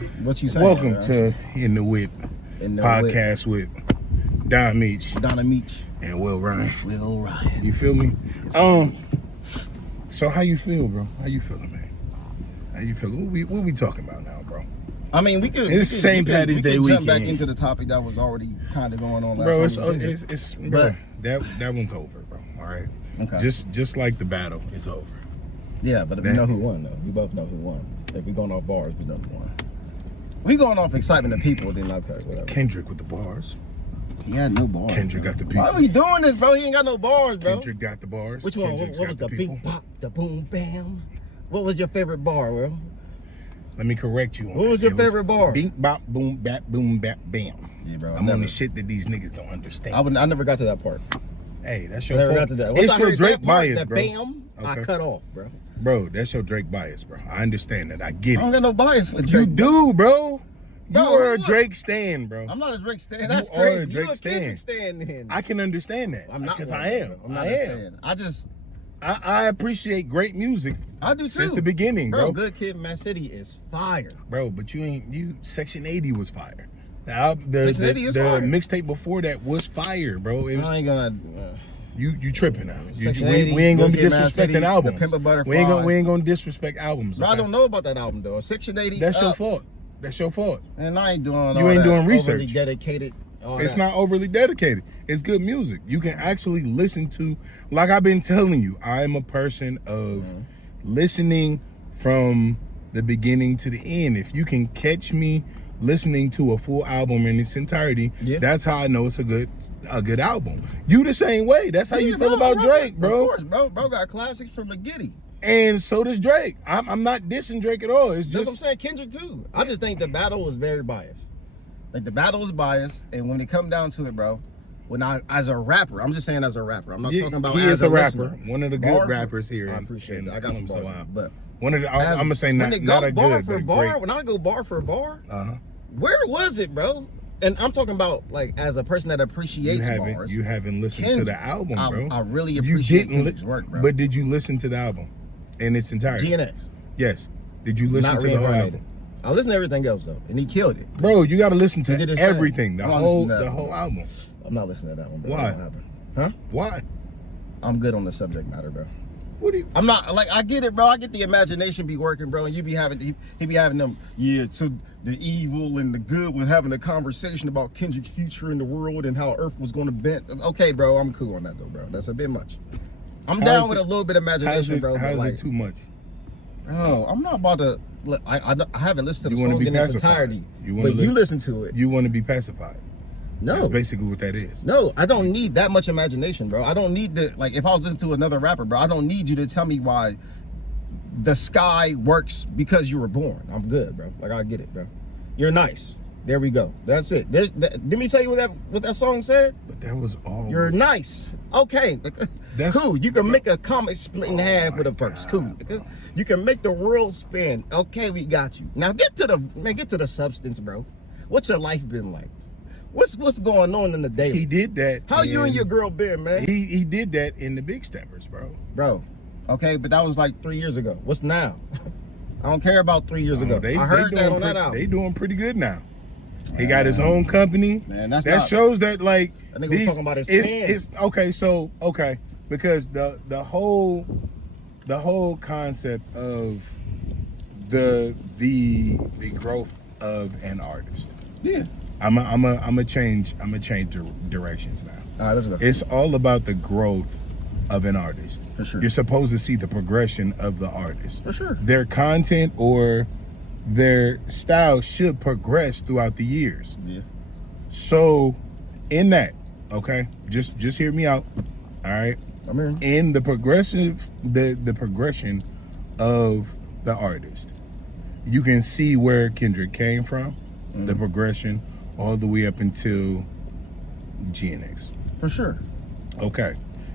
What you saying? Welcome bro? to In the Whip podcast with Don Meach, Donna Meach, and Will Ryan. Will Ryan. You feel me? Yes, So how you feel, bro? How you feeling, man? How you feeling? What we talking about now, bro? I mean, we could. It's St. Patty's Day jump weekend. back into the topic that was already kind of going on last Bro, time. it's bro, that one's over, bro. All right. Okay. Just like the battle, it's over. Yeah, but we know who won, though. We both know who won. If we going off bars, we know who won. We going off excitement of people, then okay, whatever. Kendrick with the bars. He had no bars. Kendrick got the people. Why are we doing this, bro? He ain't got no bars, bro. Kendrick got the bars. Which one? Kendrick's What was the bing pop, the boom bam? What was your favorite bar, bro? Let me correct you on What that. was your favorite bar? Bing bop boom bap boom bap bam. Yeah, bro. I'm on the shit that these niggas don't understand. I never got to that part. Hey, that's I your never fault. got to that. It's your Drake bias, that bro. Bam, Okay. I cut off, bro. Bro, that's your Drake bias, bro. I understand that. I get I don't it. got no bias with You Drake. do, bro. You Bro, are a look. Drake stan, bro. I'm not a Drake stan. You That's are crazy. a Drake You a stan. Kendrick stan then. I can understand that. I'm not because one, I am. bro. I'm not I a am. stan. I appreciate great music. I do too. Since the beginning, bro. Good Kid, Mad City is fire. Bro, but you Section 80 was fire. The Section 80 is fire. mixtape before that was fire, bro. It was, I ain't gonna. you tripping now. Section We 80, ain't gonna be Good Kid, Mad City, disrespecting albums. The Pimp a Butterfly. We ain't gonna disrespect albums. Bro, Okay? I don't know about that album though. Section 80. That's your fault. That's your fault. And I ain't doing. You all ain't that doing research. Overly dedicated. It's not overly dedicated. It's good music. You can actually listen to, like I've been telling you, I am a person of listening from the beginning to the end. If you can catch me listening to a full album in its entirety, that's how I know it's a good album. You the same way. That's how you feel about Drake, bro. Of course, bro. Bro got classics from the giddy. And so does Drake. I'm not dissing Drake at all. It's That's just what I'm saying. Kendrick too. I just think the battle was very biased. Like the battle was biased, and when it come down to it, bro, when as a rapper, I'm just saying as a rapper. I'm not talking about he as is a listener. rapper. One of the good rappers here. I appreciate that. I got some bars, but one of the, I'm gonna say not a good, bar for but bar. great. When I go bar for bar, where was it, bro? And I'm talking about like as a person that appreciates bars. You haven't listened to the album, bro. I really appreciate Kendrick's work, bro. But did you listen to the album in its entirety? GNX. Yes. Did you listen to the whole album? I listened to everything else though, and he killed it. Bro, you got to listen to everything, the whole album. I'm not listening to that one, bro. Why? That won't happen. Huh? Why? I'm good on the subject matter, bro. What do you? I'm not like I get it, bro. I get the imagination be working, bro, and you be having he be having them. Yeah, so the evil and the good was having a conversation about Kendrick's future in the world and how Earth was going to bend. Okay, bro, I'm cool on that though, bro. That's a bit much. I'm down with a little bit of imagination, bro. How's it too much? Oh, I'm not about to. I haven't listened to the song in its entirety. But you listen to it. You want to be pacified. No. That's basically what that is. No, I don't need that much imagination, bro. I don't need the, like, if I was listening to another rapper, bro, I don't need you to tell me why the sky works because you were born. I'm good, bro. Like, I get it, bro. You're nice. There we go. That's it. Let me tell you what that song said? But that was all. You're nice. Okay. That's cool. You can make a comic split in half with a verse. Cool. You can make the world spin. Okay, we got you. Now get to the substance, bro. What's your life been like? What's going on in the day? He did that. How you and your girl been, man? He did that in the Big Steppers, bro. Bro, okay, but that was like 3 years ago. What's now? I don't care about 3 years ago. I heard that on that album. They doing pretty good now. He got his own company. Man, that shows that like that nigga was talking about his fans. Okay, because the whole concept of the growth of an artist. Yeah. I'm a change directions now. All right, let's go. It's all about the growth of an artist. For sure. You're supposed to see the progression of the artist. For sure. Their content or their style should progress throughout the years. Yeah. So in that, okay, just hear me out. All right. I'm here. In the progression of the artist, you can see where Kendrick came from, the progression all the way up until GNX. For sure. Okay.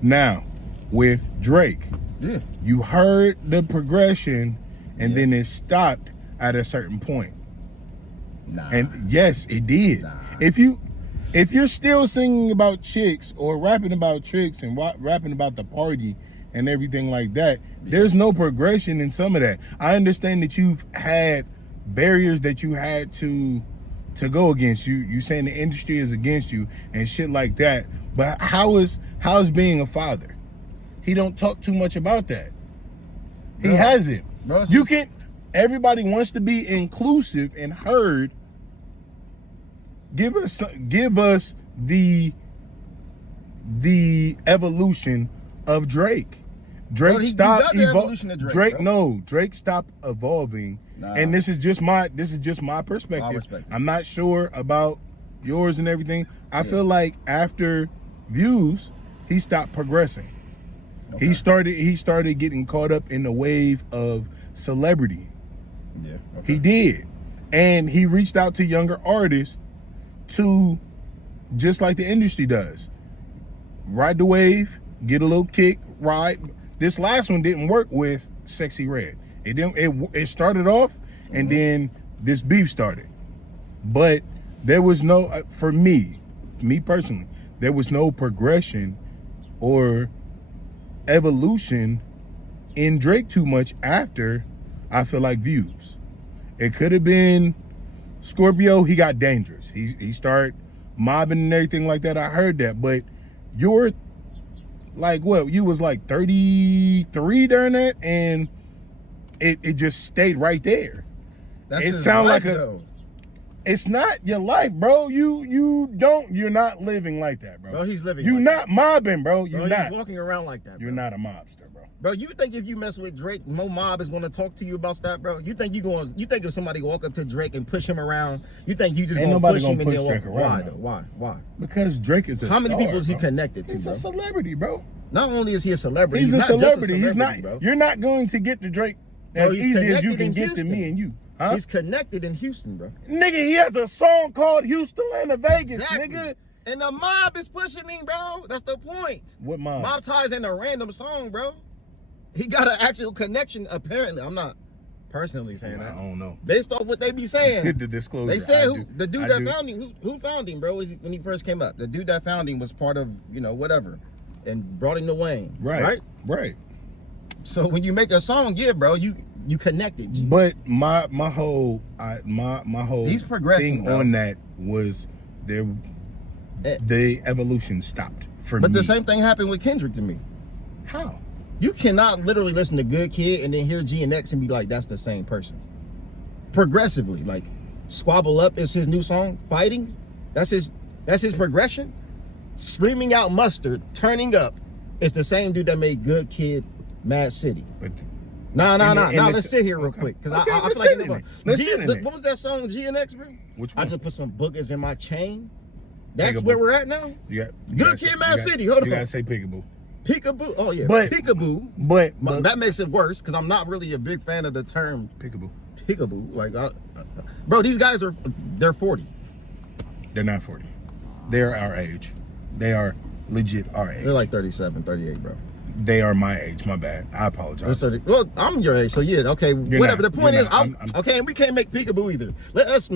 Now, with Drake, you heard the progression and then it stopped at a certain point. Nah. And yes, it did. Nah. If you're still singing about chicks or rapping about chicks and rapping about the party and everything like that, there's no progression in some of that. I understand that you've had barriers that you had to go against. You saying the industry is against you and shit like that. But how's being a father? He don't talk too much about that. He hasn't. Bro, Everybody wants to be inclusive and heard. Give us the evolution of Drake. Drake stopped evolving. Drake stopped evolving. Nah. And this is just my perspective. I'm not sure about yours and everything. I feel like after Views, he stopped progressing. Okay. He started getting caught up in the wave of celebrity. Yeah. Okay. He did. And he reached out to younger artists to, just like the industry does, ride the wave, get a little kick, ride. This last one didn't work with Sexy Red. It didn't. It started off, and then this beef started. But there was no, for me personally, there was no progression or evolution in Drake too much after, I feel like, Views. It could have been Scorpio. He got dangerous. He started mobbing and everything like that. I heard that, but you're like, what? You was like 33 during that, and it just stayed right there. It sounds like though. It's not your life, bro. You're not living like that, bro. Bro, he's living. You're like not mobbing, bro. He's walking around like that. You're not a mobster, bro. Bro, you think if you mess with Drake, Mo Mob is gonna talk to you about that, bro? You think if somebody walk up to Drake and push him around, you think you just gonna push him and then walk? Why? Because Drake is a How many star, people is he bro. connected to? He's bro? a celebrity, bro. Not only is he a celebrity, he's a celebrity. He's not. Bro. You're not going to get to Drake as easy as you can get to me and you. Huh? He's connected in Houston, bro. Nigga, he has a song called Houston Land of Vegas, Exactly. nigga. And the mob is pushing him, bro. That's the point. What mob? Mob ties in a random song, bro. He got an actual connection, apparently. I'm not personally saying that. I don't know. Based off what they be saying. The disclosure. They said the dude that found him, who found him, bro, when he first came up. The dude that found him was part of, whatever, and brought him to Wayne. Right? So when you make a song, yeah, bro, you connected. G. But my whole He's progressing, thing bro. on that was the evolution stopped for me. But the same thing happened with Kendrick to me. How? You cannot literally listen to Good Kid and then hear GNX and be like, that's the same person. Progressively, like Squabble Up is his new song. Fighting, that's his progression. Screaming Out Mustard, Turning Up, is the same dude that made Good Kid, Mad City. Nah. Let's sit here real quick, because I feel like what was that song, GNX, bro? Which one? I just put some boogers in my chain. That's where we're at now. Yeah. Good Kid, Mad City. Hold on. You gotta say Peekaboo. Peekaboo. Oh yeah. But Peekaboo. But that makes it worse because I'm not really a big fan of the term Peekaboo. Peekaboo. Like, bro, these guys they're 40. They're not 40. They're our age. They are legit our age. They're like 37, 38, bro. They are my age. My bad. I apologize. Well, I'm your age, so yeah, okay. Whatever. The point is, I'm okay, and we can't make Peekaboo either. Let us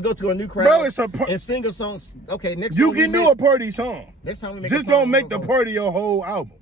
go to a new crowd, bro, and sing a song. Okay, next you time can do a party song. Next time we make just a song, don't make the party your whole album.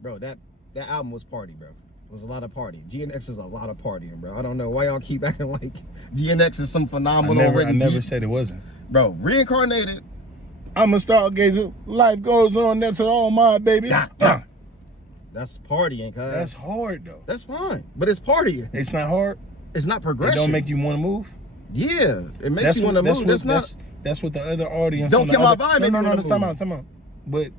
Bro, that album was party, bro. It was a lot of party. GNX is a lot of partying, bro. I don't know why y'all keep acting like GNX is some phenomenal. I never said it wasn't. Bro, Reincarnated. I'm a stargazer. Life goes on. That's all my babies. That's partying, cuz. That's hard, though. That's fine, but it's partying. It's not hard. It's not progression. It don't make you want to move. Yeah, it makes you want to move. That's what the other audience. Don't kill my vibe. No. Time out. But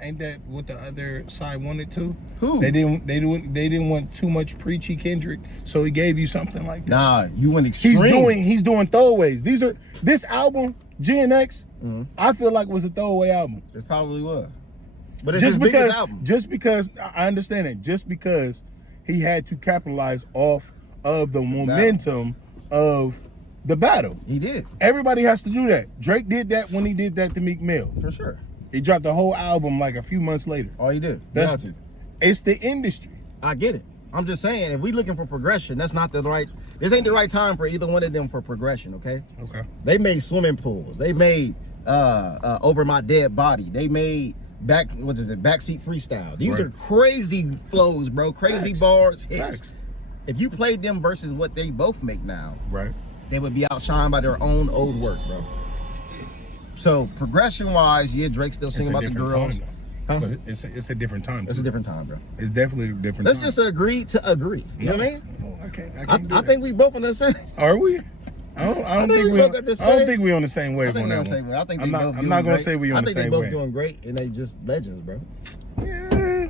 ain't that what the other side wanted to? Who? They didn't want too much preachy Kendrick, so he gave you something like that. Nah, you went extreme. He's doing throwaways. This album, GNX, I feel like was a throwaway album. It probably was. But it's his biggest album. Just because I understand it, just because he had to capitalize off of the momentum of the battle. He did. Everybody has to do that. Drake did that when he did that to Meek Mill. For sure. He dropped the whole album like a few months later. Oh, he did. It's the industry. I get it. I'm just saying, if we looking for progression, this ain't the right time for either one of them for progression, okay? Okay. They made Swimming Pools. They made Over My Dead Body. They made Backseat Freestyle. These are crazy flows, bro. Crazy bars, hits. if you played them versus what they both make now, Right. they would be outshined by their own old work, bro. So progression wise, yeah, Drake still singing about the girls. Huh? But it's a different time. It's a different time, bro. It's definitely a different Let's time. just agree to agree. You know what I mean? No, I can't. I think we both on the same. Are we? I don't think we. I don't think we on the same wave on that one. I think I'm they not. both I'm not gonna great. say we on the same I think they wave. both doing great, and they just legends, bro. Yeah.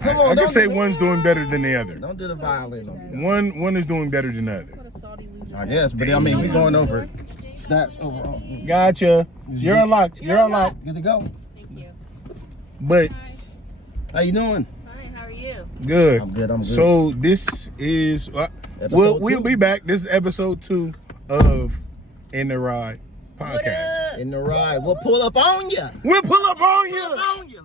Come on, I can don't say do one's doing better than the other. Don't do the violin on me. One is doing better than the other. I guess, but I mean, we going over snaps overall. Gotcha. You're unlocked. You're unlocked. Good to go. Thank you. But How you doing? Hi, how are you? good. I'm good. I'm good. So this is we'll 2. be back. This is episode 2 of In the Ride podcast. In the ride, we'll pull up on you. We'll pull up on you. On you.